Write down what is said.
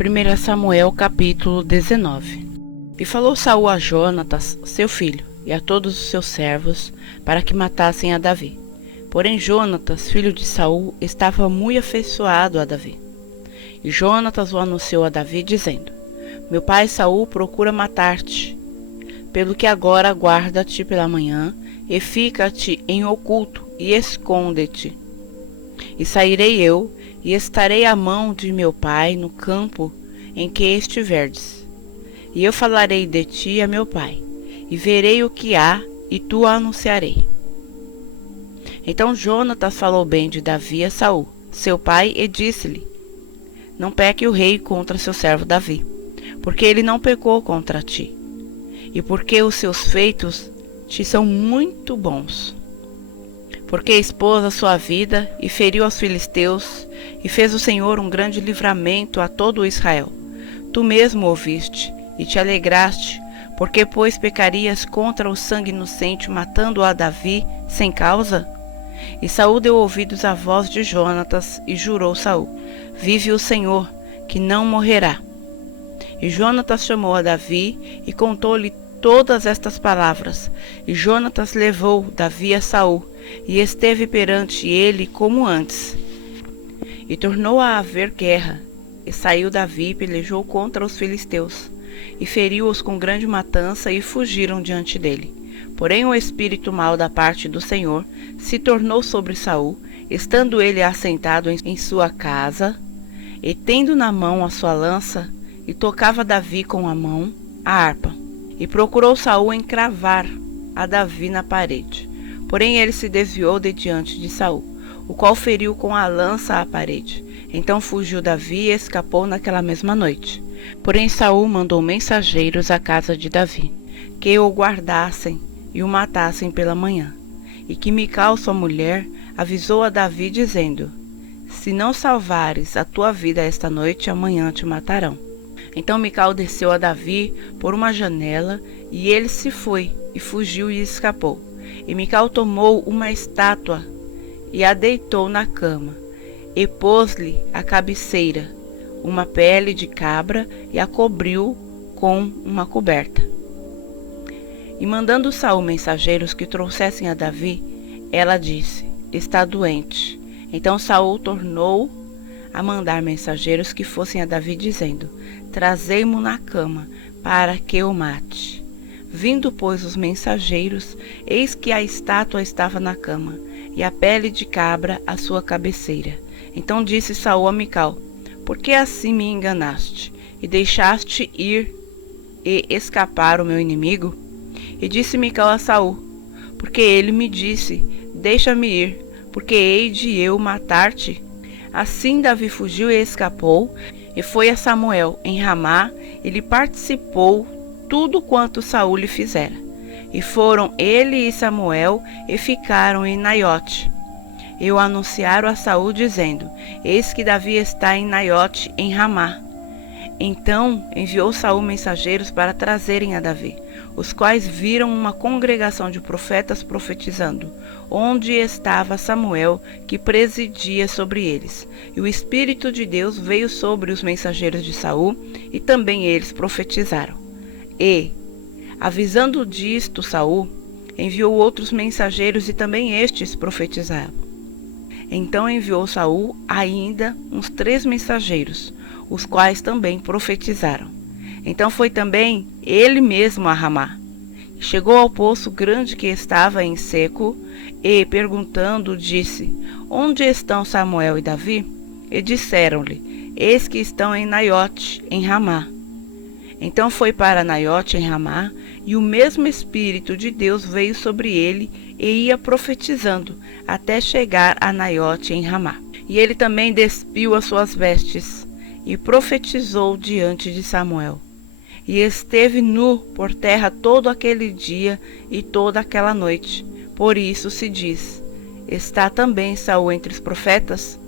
1 Samuel capítulo 19. E falou Saul a Jonatas, seu filho, e a todos os seus servos, para que matassem a Davi. Porém Jonatas, filho de Saul, estava muito afeiçoado a Davi. E Jonatas o anunciou a Davi, dizendo: Meu pai Saul procura matar-te, pelo que agora guarda-te pela manhã, e fica-te em oculto, e esconde-te. E sairei eu, e estarei à mão de meu pai no campo em que estiverdes. E eu falarei de ti a meu pai, e verei o que há, e tu anunciarei. Então Jonatas falou bem de Davi a Saul, seu pai, e disse-lhe: Não peque o rei contra seu servo Davi, porque ele não pecou contra ti, e porque os seus feitos te são muito bons. Porque expôs a sua vida e feriu aos filisteus, e fez o Senhor um grande livramento a todo Israel. Tu mesmo ouviste, e te alegraste, porque pois pecarias contra o sangue inocente, matando a Davi sem causa? E Saul deu ouvidos à voz de Jonatas, e jurou Saul: Vive o Senhor, que não morrerá. E Jonatas chamou a Davi, e contou-lhe todas estas palavras. E Jonatas levou Davi a Saul, e esteve perante ele como antes. E tornou a haver guerra, e saiu Davi e pelejou contra os filisteus, e feriu-os com grande matança, e fugiram diante dele. Porém o espírito mau da parte do Senhor se tornou sobre Saul, estando ele assentado em sua casa, e tendo na mão a sua lança, e tocava Davi com a mão a harpa. E procurou Saul encravar a Davi na parede. Porém ele se desviou de diante de Saul, o qual feriu com a lança a parede. Então fugiu Davi e escapou naquela mesma noite. Porém Saul mandou mensageiros à casa de Davi, que o guardassem e o matassem pela manhã. E que Mical, sua mulher, avisou a Davi, dizendo: Se não salvares a tua vida esta noite, amanhã te matarão. Então Mical desceu a Davi por uma janela, e ele se foi, e fugiu e escapou. E Mical tomou uma estátua, e a deitou na cama, e pôs-lhe a cabeceira, uma pele de cabra, e a cobriu com uma coberta. E mandando Saul mensageiros que trouxessem a Davi, ela disse: Está doente. Então Saul tornou a mandar mensageiros que fossem a Davi, dizendo: Trazei-mo na cama, para que o mate. Vindo, pois, os mensageiros, eis que a estátua estava na cama, e a pele de cabra à sua cabeceira. Então disse Saul a Mical: Por que assim me enganaste, e deixaste ir e escapar o meu inimigo? E disse Mical a Saul: Porque ele me disse: Deixa-me ir, porque hei de eu matar-te. Assim Davi fugiu e escapou, e foi a Samuel em Ramá, e lhe participou tudo quanto Saul lhe fizera. E foram ele e Samuel, e ficaram em Naiote. E o anunciaram a Saul, dizendo: Eis que Davi está em Naiote, em Ramá. Então enviou Saul mensageiros para trazerem a Davi, os quais viram uma congregação de profetas profetizando, onde estava Samuel, que presidia sobre eles. E o Espírito de Deus veio sobre os mensageiros de Saul, e também eles profetizaram. E, avisando disto Saul, enviou outros mensageiros, e também estes profetizaram. Então enviou Saul ainda uns 3 mensageiros, os quais também profetizaram. Então foi também ele mesmo a Ramá. Chegou ao poço grande que estava em seco, e, perguntando, disse: Onde estão Samuel e Davi? E disseram-lhe: Eis que estão em Naiote, em Ramá. Então foi para Naiote, em Ramá, e o mesmo Espírito de Deus veio sobre ele, e ia profetizando, até chegar a Naiote, em Ramá. E ele também despiu as suas vestes, e profetizou diante de Samuel. E esteve nu por terra todo aquele dia e toda aquela noite. Por isso se diz: Está também Saul entre os profetas?